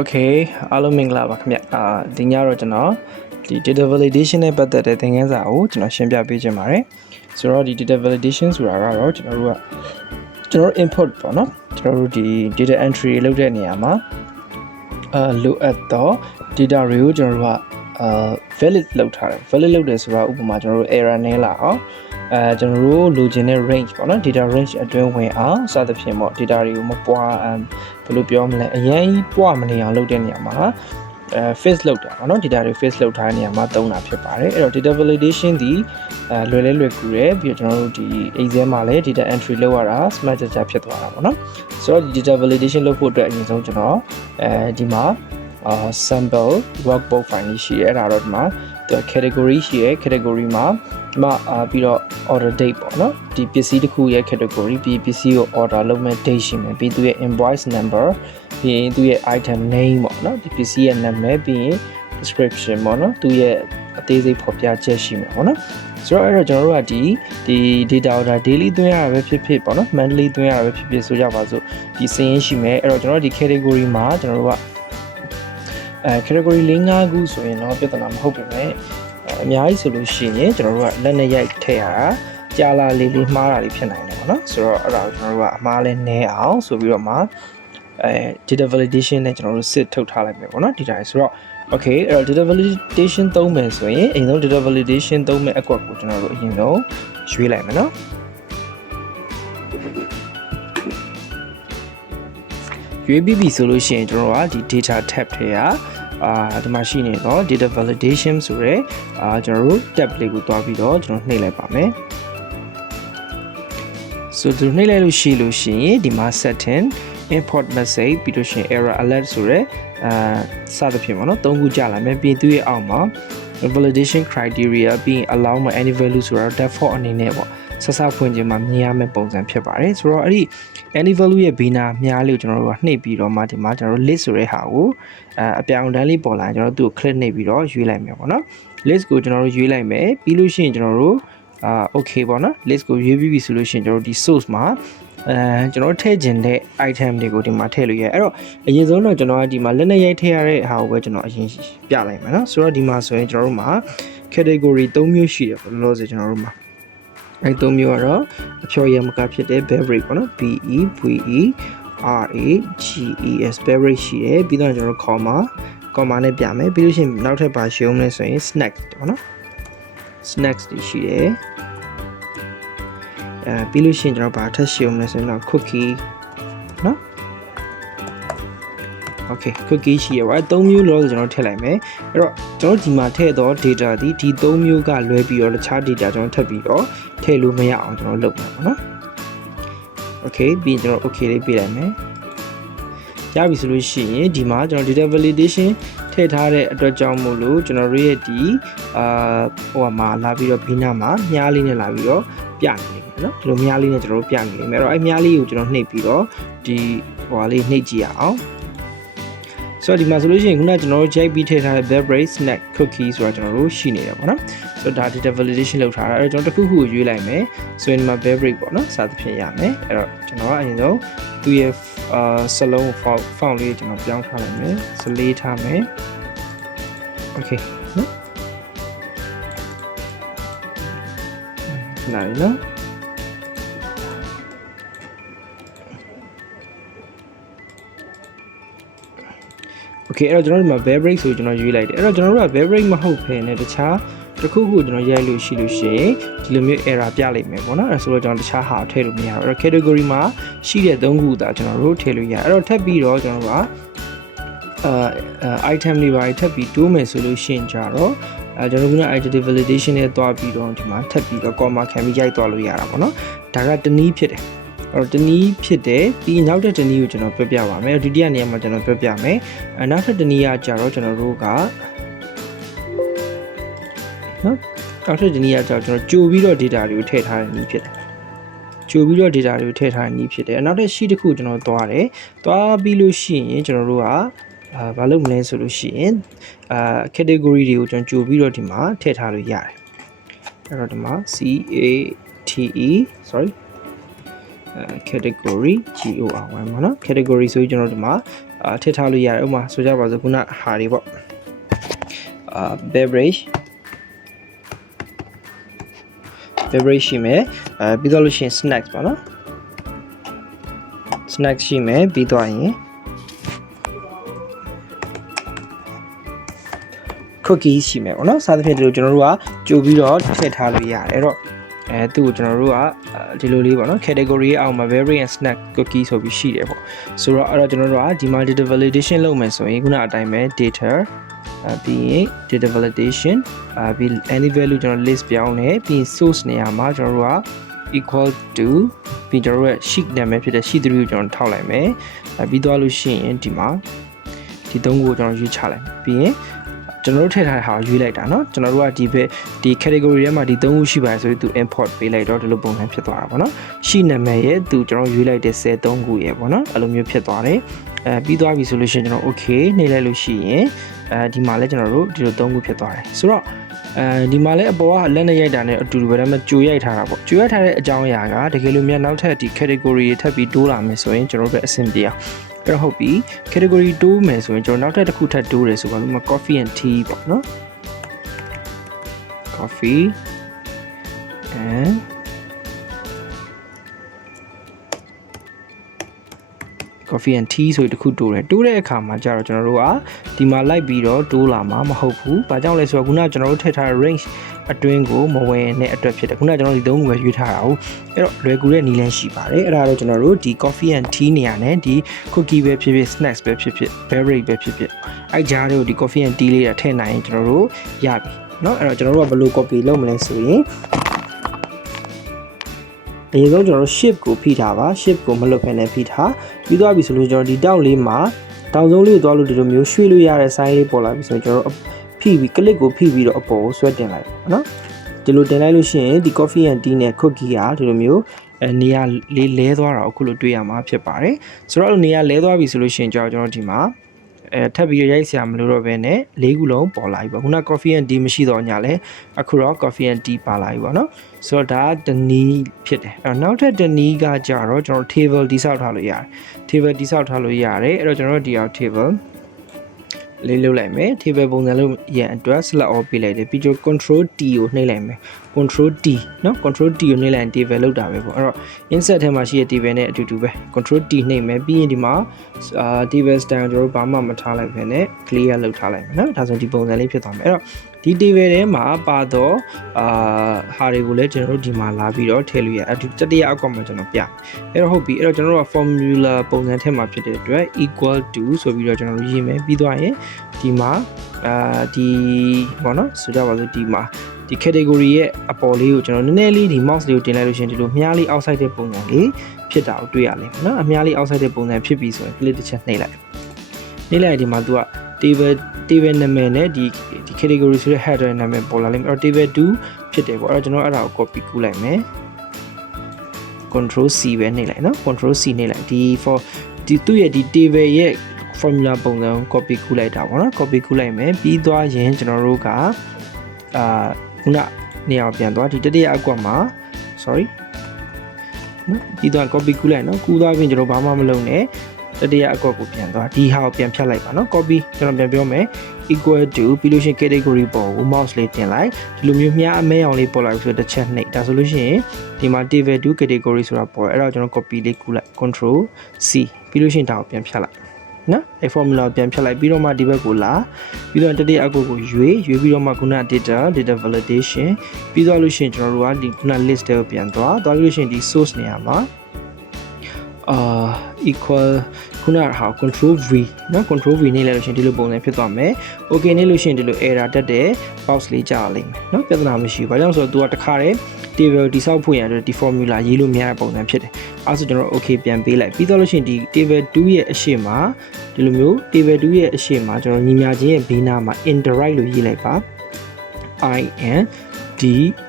Okay အားလုံးမင်္ဂလာပါခင်ဗျဒီညတော့ကျွန်တော်ဒီ data validation နဲ့ပတ်သက်တဲ့သင်ခန်းစာကိုကျွန်တော်ရှင်းပြပေးချင်ပါတယ်ဆိုတော့ဒီ data validation ဆိုတာကတော့ကျွန်တော်တို့ input ပေါ့နော်ကျွန်တော်တို့ဒီ data entry လုပ်တဲ့နေရာမှာလိုအပ်သော data တွေကိုကျွန်တော်တို့ကvalid လုပ်ထားတယ် valid လုပ်တယ်ဆိုတာဥပမာကျွန်တော်တို့ error နည်းလာအောင်ကျွန်တော်တို့လိုချင်တဲ့ range ပေါ့နော် data range အတွင်းဝင်အောင်စသဖြင့်ပေါ့ data တွေကိုမပွားဘယ်လိုပြောမလဲအရင်ပွားမနေအောင်လုပ်တဲ့နေရာမှာface လုပ်တာပေါ့နော် data တွေ face လုပ်ထားတဲ့နေရာမှာသုံးတာဖြစ်ပါတယ်အဲ့တော့ data validation ဒီလွယ်ကူတယ်ပြီးတော့ကျွန်တော်တို့ဒီ exam မှာလည်း data entry လုပ်ရတာ smart data ဖြစ်သွားတာပေါ့နော်ဆိုတော့ဒီ data validation လုပ်ဖို့အတွက်အရင်ဆုံးကျွန်တော်ဒီမှာsample workbook file ရှိရဲအဲ့ဒါတော့ဒီမှာ category ရှိရဲ category မှာဒီမှာပြီးတော့ order date ပေါ့နော်ဒီပစ္စည်းတစ်ခုရဲ့ category ပြီးပစ္စည်းကို order လုပ်မဲ့ date ရှိမယ်ပြီးသူရဲ့ invoice number ပြီးရင်သူရဲ့ item name ပေါ့နော်ဒီပစ္စည်းရဲ့နာမည်ပြီးရင် description ပေါ့နော်သူရဲ့အသေးစိတ်ဖော်ပြချက်ရှိမယ်ပေါ့နော်ဆိုတော့အဲ့တော့ကျွန်တော်တို့ကဒီ data ကိုဒါ daily သွင်းရတာပဲဖြစ်ပေါ့နော် monthly သွင်းရတာပဲဖြစ်ဆိုကြပါစို့ဒီစာရင်းရှိမယ်အဲ့တော့ကျွန်တော်တို့ဒီ category မှာကျွန်တော်တို့ကcategory 4-5ခုဆိုရင်တော့ပြဿနာမဟုတ်ပါနဲ့အများကြီးဆိုလို့ရှိရင်ကျွန်တော်တို့ကလက်နဲ့ရိုက်ထည့်ရတာကြာလာလေးမှားတာတွေဖြစ်နိုင်တယ်ပေါ့နော်ဆိုတော့အဲ့ဒါကိုကျွန်တော်တို့ကအမှားလဲနည်းအောင်ဆိုပြီးတော့မှdata validation နဲ့ကျွန်တော်တို့စစ်ထုတ်ထားလိုက်မယ်ပေါ့နော် data ဆိုတော့ okay အဲ့တော့ data validation သုံးမယ်ဆိုရင်အရင်ဆုံး data validation သုံးမယ်အကွက်ကိုကျွန်တော်တို့အရင်ဆုံးရွေးလိုက်မယ်နော်ရွေးပြီးပြီဆိုလို့ရှိရင်ကျွန်တော်တို့ကဒီ data tab ထဲကဒီမှာရှိနေတော့ data validation ဆိုရဲကျွန်တော်တို့ tab လေးကိုတွားပြီးတော့ကျွန်တော်နှိပ်လိုက်ပါမယ်ဆိုတော့နှိပ်လိုက်လို့ရှိရင်ဒီမှာ setting import message ပြီးတော့ရှင် error alert ဆိုရဲစသဖြင့်ပေါ့နော်၃ခုကြာလာမယ်ပြီးသူ့ရဲ့အောက်မှာ validation criteria ပြီး allow my any value ဆိုတော့ default အနေနဲ့ပေါ့ဆက်စဖွင့်ခြင်းမှာမြင်ရမယ့်ပုံစံဖြစ်ပါတယ်ဆိုတော့အဲ့ဒီ any value ရဲ့ဘေးနာမြားလေးကိုကျွန်တော်တို့ကနှိပ်ပြီးတော့မှဒီမှာကျွန်တော်တို့ list ဆိုတဲ့ဟာကိုအပြောင်တန်းလေးပေါ်လာကျွန်တော်တို့သူ့ကို click နှိပ်ပြီးတော့ရွေးလိုက်မယ်ပေါ့နော် list ကိုကျွန်တော်တို့ရွေးလိုက်မယ်ပြီးလို့ရှိရင်ကျွန်တော်တို့okay ပေါ့နော် list ကိုရွေးပြီးပြီဆိုလို့ရှိရင်ကျွန်တော်တို့ဒီ source မှာကျွန်တော်ထည့်ခြင်းတဲ့ item တွေကိုဒီမှာထည့်လို့ရတယ်အဲ့တော့အရင်ဆုံးတော့ကျွန်တော်ကဒီမှာလက်နဲ့ရိုက်ထည့်ရတဲ့ဟာကိုပဲကျွန်တော်အရင်ပြလိုက်မယ်နော်ဆိုတော့ဒီမှာဆိုရင်ကျွန်တော်တို့မှာ category 3မျိုးရှိတယ်ပေါ့လို့ဆိုကျွန်တော်တို့မှာအဲ့3မျိုးကတော့အဖျော်ရည်မကဖြစ်တဲ့ beverage ပေါ့နော် B E V E R A G E S beverage ရှိတယ်ပြီးတော့ကျွန်တော်တို့ comma နဲ့ပြမယ်ပြီးလို့ရှိရင်နောက်ထပ်ပါရှုံးလဲဆိုရင် snacks ပေါ့နော် snacks တွေရှိတယ်ပြီးလို့ရှိရင်ကျွန်တော်ဗာထပ်ရှုံးလဲဆိုရင်တော့ cookie နော် okay cookie ရှိရပါ3မျိုးလို့ကျွန်တော်ထည့်လိုက်မယ်အဲ့တော့ကျွန်တော်ဒီမှာထည့်တော့ data ဒီ3မျိုးကလွဲပြီးတော့တခြား data ကျွန်တော်ထပ်ပြီးတော့ထည့်လို့မရအောင်ကျွန်တော်လုပ်မှာပေါ့နော် okay ပြီးကျွန်တော် okay လေးပေးလိုက်မယ်ရပြီဆိုလို့ရှိရင်ဒီမှာကျွန်တော် data validation ထည့်ထားတဲ့အတွက်ကြောင့်မို့လို့ကျွန်တော်တို့ရဲ့ဒီဟိုမှာလာပြီးတော့ဘီနာမှာမြားလေးနဲ့လာပြီးတော့ပြနေတယ်နော်ဒီလိုမြားလေးနဲ့ကျွန်တော်တို့ပြနေတယ်အဲ့တော့အဲ့မြားလေးကိုကျွန်တော်နှိပ်ပြီးတော့ဒီဟိုဟာလေးနှိပ်ကြည့်ရအောင်ဆိုတော့ဒီမှာဆိုလို့ရှိရင်ခုနကကျွန်တော်တို့ JP ထည့်ထားတဲ့ beverage snack cookie ဆိုတာကျွန်တော်တို့ရှိနေတယ်ပေါ့နော်ဆိုတော့ဒါ data validation လုပ်ထားတာအဲ့တော့ကျွန်တော်တစ်ခုခုကိုရွေးလိုက်မယ်ဆိုရင်ဒီမှာ beverage ပေါ့နော်စသဖြင့်ရမယ်အဲ့တော့ကျွန်တော်ကအရင်ဆုံးသူ့ရဲ့စလုံး font လေးကျွန်တော်ပြောင်းထားလိုက်မယ်စလေးထားမယ် okay နော်နားနော် okay အဲ့တော့ကျွန်တော်ဒီမှာ beverage ဆိုကျွန်တော်ရွေးလိုက်တယ်အဲ့တော့ကျွန်တော်တို့က beverage မဟုတ်ဘဲနဲ့တခြားတစ်ခုခုကျွန်တော်ရိုက်လို့ရှိလို့ရှိရင်ဒီလိုမျိုး error ပြလိုက်မယ်ပေါ့နော်အဲ့ဆိုတော့ကျွန်တော်တခြားဟာထည့်လို့မရဘူးအဲ့တော့ category မှာရှိတဲ့3ခုသာကျွန်တော်တို့ထည့်လို့ရအဲ့တော့ထပ်ပြီးတော့ကျွန်တော်ကitem တွေပါထပ်ပြီးတိုးမယ်ဆိုလို့ရှိရင်ကြတော့ကျွန်တော်က identity validation နဲ့တွားပြီးတော့ဒီမှာထပ်ပြီးတော့ comma ခံပြီးရိုက်သွားလို့ရတာပေါ့နော်ဒါကတနည်းဖြစ်တယ်အဲ့တော့တနည်းဖြစ်တယ်ပြီးနောက်တဲ့တနည်းကိုကျွန်တော်ပြောပြပါမယ်ဒုတိယနေရာမှာကျွန်တော်ပြောပြမယ်နောက်ထပ်တနည်းကကြတော့ကျွန်တော်တို့ကနော်နောက်ထပ်တနည်းကကြတော့ကျွန်တော်ကြိုပြီးတော့ data တွေကိုထည့်ထားတဲ့နည်းဖြစ်တယ်ကြိုပြီးတော့ data တွေကိုထည့်ထားတဲ့နည်းဖြစ်တယ်နောက်ထပ် sheet တစ်ခုကျွန်တော်သွားတယ်သွားပြီးလို့ရှိရင်ကျွန်တော်တို့ကဘာလုပ်မလဲဆိုလို့ရှိရင်category တွေကိုကျွန်တော်ကြိုပြီးတော့ဒီမှာထည့်ထားလို့ရတယ်အဲ့တော့ဒီမှာ category GOR1 ပေါ့နော် category ဆိုရင်ကျွန်တော်ဒီမှာ ထည့်ထားလို့ရတယ်ဥပမာဆိုကြပါစို့ခုနဟာတွေပေါ့beverage ရှိမယ်ပြီးတော့လို့ရှိရင် snacks ပေါ့နော် snacks ရှိမယ်ပြီးတော့ရင် cookies ရှိမယ်ပေါ့နော်စသဖြင့်ဒီလိုကျွန်တော်တို့ကကြိုပြီးတော့ထည့်ထားလို့ရတယ်အဲ့တော့သူ့ကိုကျွန်တော်တို့ကဒီလိုလေးပေါ့နော် category ရဲ့အောက်မှာ beverage and snack cookie ဆိုပြီးရှိတယ်ပေါ့ဆိုတော့အဲ့တော့ကျွန်တော်တို့ကဒီမှာ data validation လုပ်မယ်ဆိုရင်ခုနအတိုင်းပဲ data ပြီးရင် data validation ပြီး any value ကျွန်တော် list ပြောင်းတယ်ပြီးရင် source နေရာမှာကျွန်တော်တို့က equal to ပြီးကျွန်တော်တို့ရဲ့ sheet နာမည်ဖြစ်တဲ့ sheet 3ကိုကျွန်တော်ထောက်လိုက်မယ်ပြီးသွားလို့ရှိရင်ဒီမှာဒီ3ခုကိုကျွန်တော်ရွေးချလိုက်ပြီးရင်ကျွန်တော်တို့ထည့်ထားတဲ့ဟာကိုရွေးလိုက်တာเนาะကျွန်တော်တို့ကဒီ category ထဲမှာဒီ3ခုရှိပါတယ်ဆိုပြီးသူ import ပေးလိုက်တော့ဒီလိုပုံစံဖြစ်သွားတာပေါ့เนาะရှိနာမည်ရဲ့သူကျွန်တော်ရွေးလိုက်တဲ့13ခုရဲ့ပေါ့เนาะအဲ့လိုမျိုးဖြစ်သွားတယ်ပြီးသွားပြီဆိုလို့ရှိရင်ကျွန်တော် okay နှိပ်လိုက်လို့ရှိရင်ဒီမှာလည်းကျွန်တော်တို့ဒီလို3ခုဖြစ်သွားတယ်ဆိုတော့ဒီမှာလည်းအပေါ်ကလက်နဲ့ရိုက်တာနဲ့အတူတူပဲဒါပေမဲ့ကြိုရိုက်ထားတာပေါ့ကြိုရိုက်ထားတဲ့အကြောင်းအရာကတကယ်လို့မြတ်နောက်ထပ်ဒီ category တွေထပ်ပြီးတိုးလာမယ်ဆိုရင်ကျွန်တော်တို့အဆင်ပြေအောင်အဲ့တော့ဟုတ်ပြီ category တိုးမယ်ဆိုရင်ကျွန်တော်နောက်ထပ်တစ်ခုထပ်တိုးတယ်ဆိုပါလို့မ coffee and tea ပေါ့နော် coffee and coffee and tea ဆိုပြီးတစ်ခုတိုးတယ်တိုးတဲ့အခါမှာကျတော့ကျွန်တော်တို့ကဒီမှာလိုက်ပြီးတော့တိုးလာမှာမဟုတ်ဘူး။ဘာကြောင့်လဲဆိုတော့ခုနကကျွန်တော်တို့ထည့်ထားတဲ့ range အတွင်းကိုမဝင်တဲ့အတွက်ဖြစ်တယ်။ခုနကကျွန်တော်ဒီ3ခုပဲရွေးထားတာဟုတ်။အဲ့တော့လွယ်ကူတဲ့နည်းလမ်းရှိပါတယ်။အဲ့ဒါတော့ကျွန်တော်တို့ဒီ coffee and tea နေရာနဲ့ဒီ cookie ပဲဖြစ်ဖြစ် snacks ပဲဖြစ်ဖြစ် beverage ပဲဖြစ်ဖြစ်အဲ့ကြားတွေကိုဒီ coffee and tea လေးထည့်နိုင်ရင်ကျွန်တော်တို့ရပြီ။เนาะအဲ့တော့ကျွန်တော်တို့ကဘယ်လို copy လုပ်မလဲဆိုရင်အရင်ဆုံးကျွန်တော်တို့ shift ကိုဖိထားပါ shift ကိုမလွတ်ဖ ೇನೆ ဖိထားပြီးသွားပြီဆိုလို့ကျွန်တော်ဒီတောက်လေးမှာတောင်ဆုံးလေးကိုသွားလို့ဒီလိုမျိုးရွှေ့လို့ရတဲ့ sign လေးပေါ်လာပြီဆိုရင်ကျွန်တော်တို့ဖိပြီး click ကိုဖိပြီးတော့အပေါ်ကိုဆွဲတင်လိုက်ပါနော်ဒီလိုတင်လိုက်လို့ရှိရင်ဒီ coffee and tea နဲ့ cookie ကဒီလိုမျိုးနေရာလေးလဲသွားတာအခုလိုတွေ့ရမှာဖြစ်ပါတယ်ဆိုတော့နေရာလဲသွားပြီဆိုလို့ရှိရင်ကျွန်တော်ဒီမှာထပ်ပြီးရိုက်ဆရာမလို့တော့ပဲနဲ့၄ခုလုံးပေါ်လာပြီပေါ့ခုန coffee and tea မရှိတော့ညာလဲအခုတော့ coffee and tea ပါလာပြီပေါ့နော်ဆိုတော့ဒါတနည်းဖြစ်တယ်အဲ့တော့နောက်ထပ်တနည်းကကြတော့ကျွန်တော် table တိဆောက်ထားလို့ရတယ် table တိဆောက်ထားလို့ရတယ်အဲ့တော့ကျွန်တော်ဒီအောင် table လေးလုပ်လိုက်မယ် table ပုံစံလို့ရန်အတွက် select all ပေးလိုက်တယ်ပြီးတော့ control T ကိုနှိပ်လိုက်မယ် control T เนาะ control T ကိုနှိပ်လိုက်ရင် table လောက်တာပဲပေါ့အဲ့တော့ insert ထဲမှာရှိတဲ့ table နဲ့အတူတူပဲ control T နှိပ်မယ်ပြီးရင်ဒီမှာtable stand ကျွန်တော်တို့ဘာမှမထားလိုက်ပဲနဲ့ clear လုပ်ထားလိုက်မယ်เนาะဒါဆိုဒီပုံစံလေးဖြစ်သွားမယ်အဲ့တော့ဒီ table ထဲမှာပါတော့ဟာတွေကိုလည်းကျွန်တော်တို့ဒီမှာလာပြီးတော့ထည့်လို့ရအဲ့ဒီတတိယအကောက်မှာကျွန်တော်ပြအဲ့တော့ဟုတ်ပြီအဲ့တော့ကျွန်တော်တို့က formula ပုံစံထဲမှာဖြစ်တဲ့အတွက် equal to ဆိုပြီးတော့ကျွန်တော်တို့ရေးမယ်ပြီးသွားရင်ဒီမှာဒီဘောနော်ဆိုကြပါစို့ဒီမှာဒီ category ရဲ့အပေါ်လေးကိုကျွန်တော်နည်းနည်းလေးဒီ mouse လေးကိုတင်လိုက်လို့ရှိရင်ဒီလိုမြားလေး outside တဲ့ပုံစံလေးဖြစ်တာကိုတွေ့ရလိမ့်မယ်နော်အမြားလေး outside တဲ့ပုံစံဖြစ်ပြီဆိုရင် click တစ်ချက်နှိပ်လိုက်ဒီမှာသူက table နာမည်နဲ့ဒီ category ဆိုတဲ့ header နာမည်ပေါ်လာလိမ့်မယ်အဲ့တော့ table 2ဖြစ်တယ်ပေါ့အဲ့တော့ကျွန်တော်အဲ့ဒါကို copy ကူးလိုက်မယ် control C ပဲနှိပ်လိုက်နော် control C နှိပ်လိုက်ဒီသူ့ရဲ့ဒီ table ရဲ့ formula ပုံစံကို copy ကူးလိုက်တာပေါ့နော် copy ကူးလိုက်မယ်ပြီးသွားရင်ကျွန်တော်တို့ကခုနနေရာပြန်သွားဒီတတိယအကွက်မှာ sorry နော်ပြီးသွား copy ကူးလိုက်နော်ကူးသွားပြင်ကျွန်တော်ဘာမှမလုပ်နဲ့တတိယအကွက်ကိုပြန်သွားဒီဟာကိုပြန်ဖြတ်လိုက်ပါနော် copy ကျွန်တော်ပြန်ပြောမယ် equal to ပြီးလို့ရှိရင် category ပေါ်ကို mouse လေးတင်လိုက်ဒီလိုမျိုးမြားအမဲအောင်လေးပေါ်လာပြီဆိုတော့တစ်ချက်နှိပ်ဒါဆိုလို့ရှိရင်ဒီမှာ table 2 category ဆိုတာပေါ်အဲ့တော့ကျွန်တော် copy လေးကူးလိုက် control C ပြီးလို့ရှိရင်ဒါကိုပြန်ဖြတ်လိုက်နော်အဲ formula ပြန်ဖြတ်လိုက်ပြီးတော့မှဒီဘက်ကိုလာပြီးတော့တတိယအကွက်ကိုရွေးပြီးတော့မှခုန data validation ပြီးသွားလို့ရှိရင်ကျွန်တော်တို့ကဒီခုန list တွေကိုပြန်သွားလို့ရှိရင်ဒီ source နေရာမှာequal ခုနဟာ control V နော် control V နေလိုက်လို့ရှိရင်ဒီလိုပုံစံဖြစ်သွားမယ် okay နေလို့ရှိရင်ဒီလို error တက်တဲ့ box လေးကြာလိမ့်မယ်နော်ပြဿနာမရှိဘူးဘာကြောင့်ဆိုတော့ तू ကတခါတည်း table တိဆောက်ဖို့ရတဲ့ဒီ formula ရေးလို့မရတဲ့ပုံစံဖြစ်တယ်အဲဆိုကျွန်တော် okay ပြန်ပေးလိုက်ပြီးတော့လို့ရှိရင်ဒီ table 2ရဲ့အရှိမဒီလိုမျိုး table 2ရဲ့အရှိမကျွန်တော်ညီမြချင်းရဲ့ဘေးနားမှာ indirect လို့ရေးလိုက်ပါ INDIRECT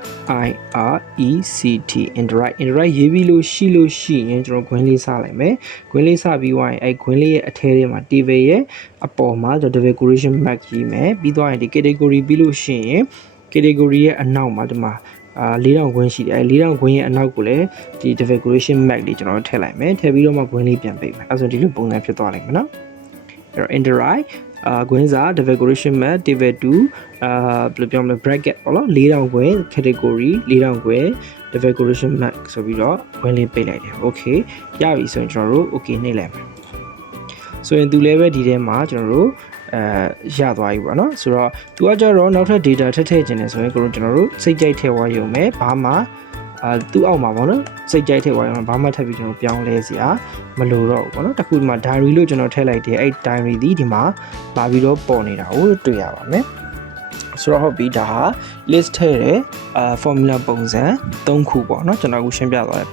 indirect ရေးပြီးလို့ရှိရင်ကျွန်တော်ခွင်းလေးစလိုက်မယ်ခွင်းလေးစပြီးွားရင်အဲခွင်းလေးရဲ့အထဲထဲမှာ table ရဲ့အပေါ်မှာကျွန်တော် decoration mark ရေးမယ်ပြီးသွားရင်ဒီ category ပြီးလို့ရှိရင် category ရဲ့အနောက်မှာဒီမှာ4000ခွင်းရှိတယ်အဲ4000ခွင်းရဲ့အနောက်ကိုလည်းဒီ decoration mark လေးကျွန်တော်ထည့်လိုက်မယ်ထည့်ပြီးတော့မှခွင်းလေးပြန်ပိတ်မယ်အဲဆိုဒီလိုပုံစံဖြစ်သွားလိမ့်မယ်နော် interact ခွင်းစာ decoration map table 2ဘယ်လိုပြောမလဲ bracket ပေါ့နော်4000ခွင်း category 4000ခွင်း decoration map ဆိုပြီးတော့ခွင်းလေးပိတ်လိုက်တယ် okay ရပြီဆိုရင်ကျွန်တော်တို့ okay နှိပ်လိုက်မယ်ဆိုရင်သူလည်းပဲဒီထဲမှာကျွန်တော်တို့ရသွားပြီပေါ့နော်ဆိုတော့သူကကြတော့နောက်ထပ် data ထည့်ခြင်းနဲ့ဆိုရင်ကျွန်တော်တို့စိတ်ကြိုက်ထည့်ဝါရုံပဲဘာမှသူ့အောက်မှာပေါ့နော်စိတ်ကြိုက်ထည့်ဝါရုံဘာမှထပ်ပြီးကျွန်တော်ပြောင်းလဲစရာမလိုတော့ဘူးပေါ့နော်တခုဒီမှာ diary လို့ကျွန်တော်ထည့်လိုက်တယ်အဲ့ diary ဒီမှာလာပြီးတော့ပေါ်နေတာကိုတွေ့ရပါမယ်ဆိုတော့ဟုတ်ပြီဒါဟာ list ထည့်တဲ့formula ပုံစံ3ခုပေါ့နော်ကျွန်တော်အခုရှင်းပြသွားတယ်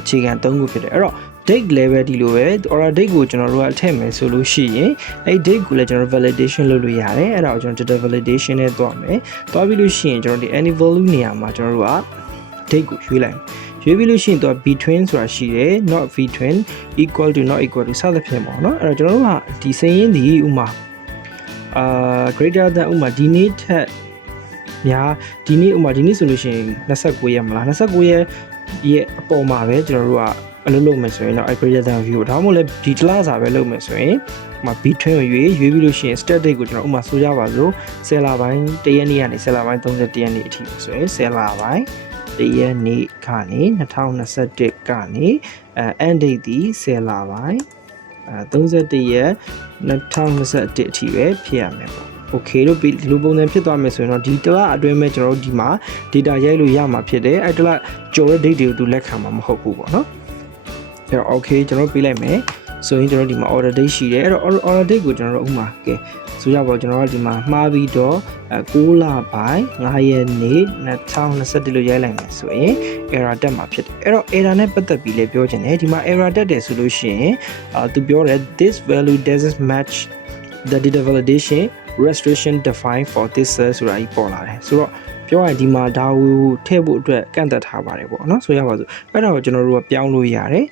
အခြေခံ3ခုဖြစ်တယ်အဲ့တော့date level ဒီလိုပဲ order date ကိုကျွန်တော်တို့ကထည့်မယ်ဆိုလို့ရှိရင်အဲ့ date ကိုလည်းကျွန်တော် validation လုပ်လို့ရတယ်အဲ့ဒါကိုကျွန်တော် data validation နဲ့တွားမယ်တွားပြီးလို့ရှိရင်ကျွန်တော်ဒီ any value နေရာမှာကျွန်တော်တို့က date ကိုရွေးလိုက်ရွေးပြီးလို့ရှိရင်တော့ between ဆိုတာရှိတယ် not between equal to not equal to စသဖြင့်ပေါ့နော်အဲ့တော့ကျွန်တော်တို့ကဒီစရင်းဒီဥမာgreater than ဥမာဒီနေ့ထက်များဒီနေ့ဥမာဒီနေ့ဆိုလို့ရှိရင်29ရက်မလား29ရက်ရဲ့အပေါ်မှာပဲကျွန်တော်တို့ကအလုပ်လုပ်မယ်ဆိုရင်တော့ greater than view ဒါမှမဟုတ်လည်းဒီတလားစာပဲလုပ်မယ်ဆိုရင်ဥမာ between ကိုရွေးပြီးလို့ရှိရင် start date ကိုကျွန်တော်ဥမာဆိုကြပါစို့10လပိုင်း1ရက်နေ့ကနေ10လပိုင်း31ရက်နေ့အထိဆိုရင်10လပိုင်း1ရက်နေ့ကနေ2021ကနေend date ဒီ10လပိုင်း31ရက်2021အထိပဲဖြစ်ရမယ်ပေါ့ okay လို့ဒီလိုပုံစံဖြစ်သွားမယ်ဆိုရင်တော့ဒီတလအတွင်းမှာကျွန်တော်တို့ဒီမှာ data ရိုက်လို့ရမှာဖြစ်တယ်အဲ့တလကျော်တဲ့ date တွေကိုသူလက်ခံမှာမဟုတ်ဘူးပေါ့နော်အဲ့တော့ okay ကျွန်တော်ပေးလိုက်မယ်ဆိုရင်ကျွန်တော်ဒီမှာ order date ရှိတယ်အဲ့တော့ order date ကိုကျွန်တော်တို့ဥမာကဲဆိုရပါတော့ကျွန်တော်တို့ဒီမှာမှားပြီးတော့6လပိုင်း9ရက်နေ့2021လို့ရိုက်လိုက်မယ်ဆိုရင် error တက်မှာဖြစ်တယ်အဲ့တော့ error နဲ့ပတ်သက်ပြီးလည်းပြောချင်တယ်ဒီမှာ error တက်တယ်ဆိုလို့ရှိရင်သူပြောတယ် this value doesn't match the data validation restriction defined for this cell ဆိုတာကြီးပေါ်လာတယ်ဆိုတော့ပြောရရင်ဒီမှာဒါကိုထည့်ဖို့အတွက်ကန့်သက်ထားပါတယ်ပေါ့နော်ဆိုရပါစို့အဲ့ဒါကိုကျွန်တော်တို့ကပြောင်းလို့ရတယ်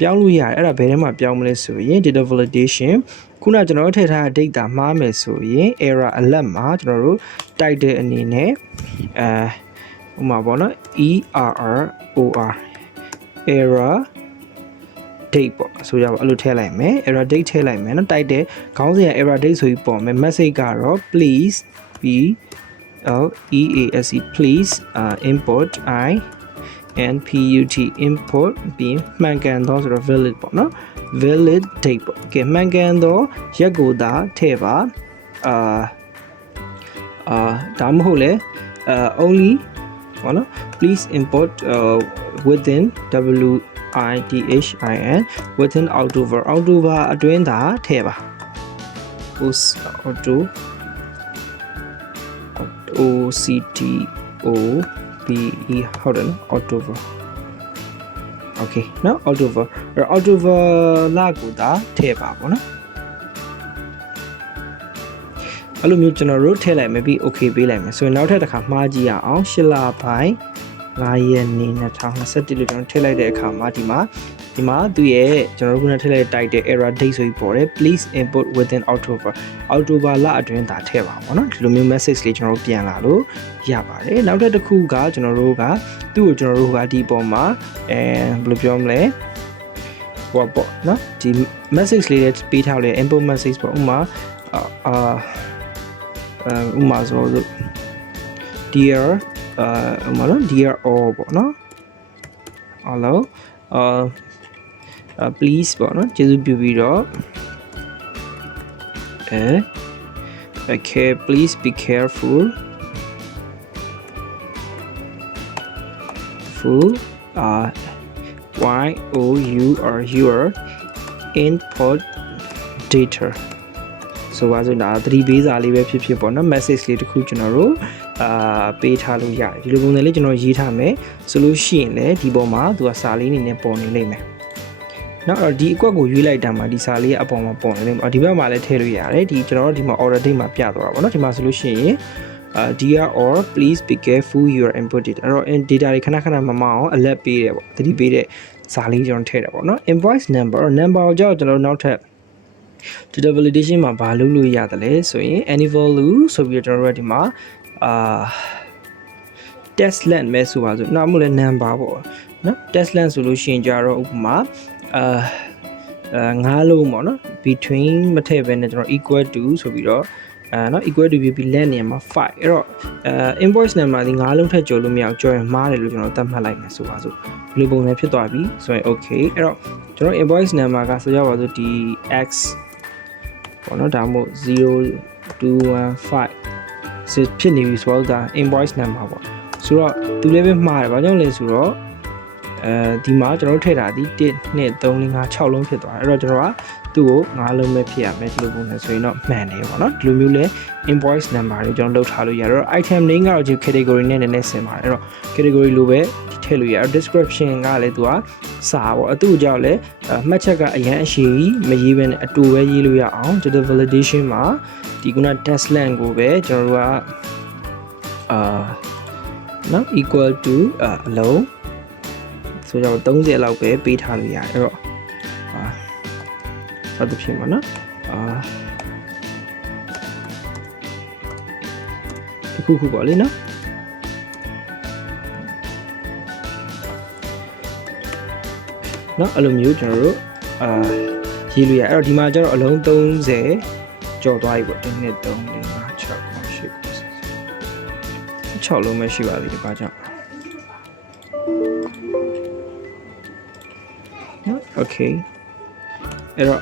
ပြောင်းလို့ရတယ်အဲ့ဒါဘယ်ထဲမှာပြောင်းမလဲဆိုရင် data validation ခုနကျွန်တော်တို့ထည့်ထားတဲ့ data မှားမယ်ဆိုရင် error alert မှာကျွန်တော်တို့တိုက်တဲ့အနေနဲ့ဥပမာပေါ့နော် error error date ပေါ့ဆိုကြပါအဲ့လိုထည့်လိုက်မယ် error date ထည့်လိုက်မယ်เนาะတိုက်တဲ့ခေါင်းစဉ်က error date ဆိုပြီးပေါ်မယ် message ကတော့ please please import and put import ပြီးမှန်ကန်သောဆိုတော့ valid ပေါ့နော် valid date ပေါ့ okay မှန်ကန်သောရက်ကိုသာထည့်ပါဒါမှမဟုတ်လေ only ပေါ့နော် please import within WITHIN within October အတွင်းသာထည့်ပါ OCTOBE ဟုတ်တယ်နော် October okay နော် October လကိုသာထည့်ပါပေါ့နော်အဲ့လိုမျိုးကျွန်တော်တို့ထည့်လိုက်မယ်ပြီး okay ပေးလိုက်မယ်ဆိုရင်နောက်ထပ်တစ်ခါမှားကြည့်ရအောင်8လပိုင်း9ရက်နေ့2021လို့ကျွန်တော်ထည့်လိုက်တဲ့အခါမှာဒီမှာသူရဲ့ကျွန်တော်တို့ခုနထည့်လိုက်တဲ့ title error date ဆိုပြီးပေါ်တယ် please import within October လအတွင်းသာထည့်ပါပေါ့နော်ဒီလိုမျိုး message လေးကျွန်တော်တို့ပြန်လာလို့ရပါတယ်နောက်ထပ်တစ်ခုကကျွန်တော်တို့ကသူ့ကိုကျွန်တော်တို့ကဒီပေါ်မှာဘယ်လိုပြောမလဲဟိုပေါ့နော်ဒီ message လေးတွေပေးထားလို့ import message ပေါ့ဥမာဆိုလို့ dear ဥမာနော် dear all ပေါ့နော် hello please ပေါ့နော်ကျေးဇူးပြုပြီးတော့okay please be careful your input data ဆိုပါစို့ဒါသတိပေးစာလေးပဲဖြစ်ဖြစ်ပေါ့နော် message လေးတစ်ခုကျွန်တော်တို့ပေးထားလို့ရတယ်ဒီလိုပုံစံလေးကျွန်တော်ရေးထားမယ်ဆိုလို့ရှိရင်လည်းဒီပေါ်မှာသူကစာလေးအနေနဲ့ပေါ်နေလိမ့်မယ်နောက်ဒီအကွက်ကိုရွေးလိုက်တာမှာဒီစာလေးအပေါ်မှာပေါ်နေလိမ့်မယ်ဒီဘက်မှာလည်းထည့်လို့ရတယ်ဒီကျွန်တော်တို့ဒီမှာ order date မှာပြသွားတာပေါ့နော်ဒီမှာဆိုလို့ရှိရင် dear or please be careful your input data အဲ့တော့ data တွေခဏခဏမမအောင် alert ပေးတယ်ပေါ့သတိပေးတဲ့စာလေးကျွန်တော်ထည့်တာပေါ့နော် invoice number ကိုကြောက်ကျွန်တော်တို့နောက်ထပ် data validation မှာဘာလုပ်လို့ရတယ်လဲဆိုရင် any value ဆိုပြီးတော့ကျွန်တော်တို့ကဒီမှာtest length မဲဆိုပါစို့နောက်မှလည်း number ပေါ့နော် test length ဆိုလို့ရှိရင်ကြတော့ဥပမာ5လုံးပေါ့နော် between မထည့်ဘဲနဲ့ကျွန်တော် equal to ဆိုပြီးတော့နော် equal to ပြီးလက်နေမှာ5အဲ့တော့invoice number ဒီ9လုံးထက်ကျော်လို့မရအောင်ကျော်ရင်မှားတယ်လို့ကျွန်တော်သတ်မှတ်လိုက်မယ်ဆိုပါစို့ဒီလိုပုံစံဖြစ်သွားပြီဆိုရင် okay အဲ့တော့ကျွန်တော် invoice number ကဆိုရပါစို့ဒီ x ပေါ့နော်ဒါမှမဟုတ်0215စစ်ဖြစ်နေပြီဆိုတော့ဒါ invoice number ပေါ့ဆိုတော့သူလည်းပဲမှားတယ်ဘာကြောင့်လဲဆိုတော့ဒီမှာကျွန်တော်ထည့်တာဒီ1 2 3 4 5 6လုံးဖြစ်သွားတယ်အဲ့တော့ကျွန်တော်ကသူ့ကို9လုံးပဲဖြစ်ရမယ်ဒီလိုပုံစံဆိုရင်တော့မှန်တယ်ပေါ့နော်ဒီလိုမျိုးလဲ invoice number တွေကျွန်တော်လောက်ထားလို့ရတော့ item name ကတော့ဒီ category နဲ့နည်းနည်းဆင်ပါတယ်အဲ့တော့ category လိုပဲထည့်လို့ရတော့ description ကလည်းသူကစာပေါ့အတူကြောင့်လဲမှတ်ချက်ကအရင်အရှိကြီးမရေးဘဲနဲ့အတူပဲရေးလို့ရအောင် data validation မှာဒီခုန test length ကိုပဲကျွန်တော်တို့ကနော် equal to အလုံးဆိုတော့30လောက်ပဲပေးထားလို့ရတယ်အဲ့တော့ဘာတစ်ဖြစ်မှာနော်တစ်ခုပေါ့လေနော်အဲ့လိုမျိုးကျွန်တော်တို့ရေးလို့ရအဲ့တော့ဒီမှာကျတော့အလုံး30ကျော်သွားပြီပေါ့1 2 3 4 5 6 6လုံးပဲရှိပါသေးတယ်ဘာကြောင့်okay အဲ့တော့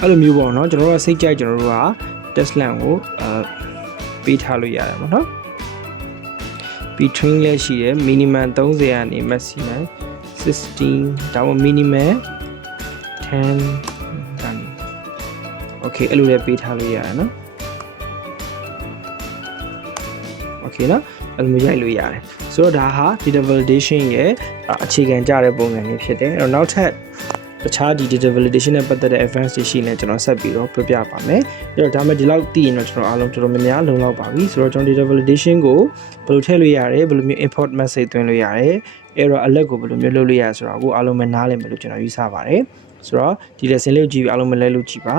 အဲ့လိုမျိုးပေါ့နော်ကျွန်တော်တို့ကစိတ်ကြိုက်ကျွန်တော်တို့က test length ကိုပေးထားလို့ရတယ်ပေါ့နော် between လည်းရှိတယ် minimum 30ကနေ maximum 16ဒါမှ minimum 10ကနေ okay အဲ့လိုလည်းပေးထားလို့ရတယ်နော် okay နော်အဲ့လိုမျိုးရိုက်လို့ရတယ်ဆိုတော့ဒါဟာ data validation ရဲ့အခြေခံကြတဲ့ပုံစံမျိုးဖြစ်တယ်အဲ့တော့နောက်ထပ်တခြားဒီ data validation နဲ့ပတ်သက်တဲ့ advanced တွေရှိနေကျွန်တော်ဆက်ပြီးတော့ပြောပြပါမယ်အဲ့တော့ဒါမှဒီလောက်သိရင်တော့ကျွန်တော်အားလုံးတော်တော်များများလုံလောက်ပါပြီဆိုတော့ကျွန်တော် data validation ကိုဘယ်လိုထည့်လို့ရတယ်ဘယ်လိုမျိုး import message သွင်းလို့ရတယ်အဲ့တော့အလက်ကိုဘယ်လိုမျိုးလုပ်လို့ရဆိုတော့အခုအားလုံးမနားလည်မယ်လို့ကျွန်တော်ယူဆပါတယ်ဆိုတော့ဒီ lesson လေးကိုကြည့်ပြီးအားလုံးမလဲလို့ကြည့်ပါ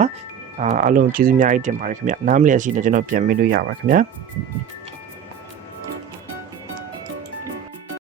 အားလုံးကျေးဇူးအများကြီးတင်ပါတယ်ခင်ဗျနားမလည်ရှိနေကျွန်တော်ပြန်မေးလို့ရပါခင်ဗျ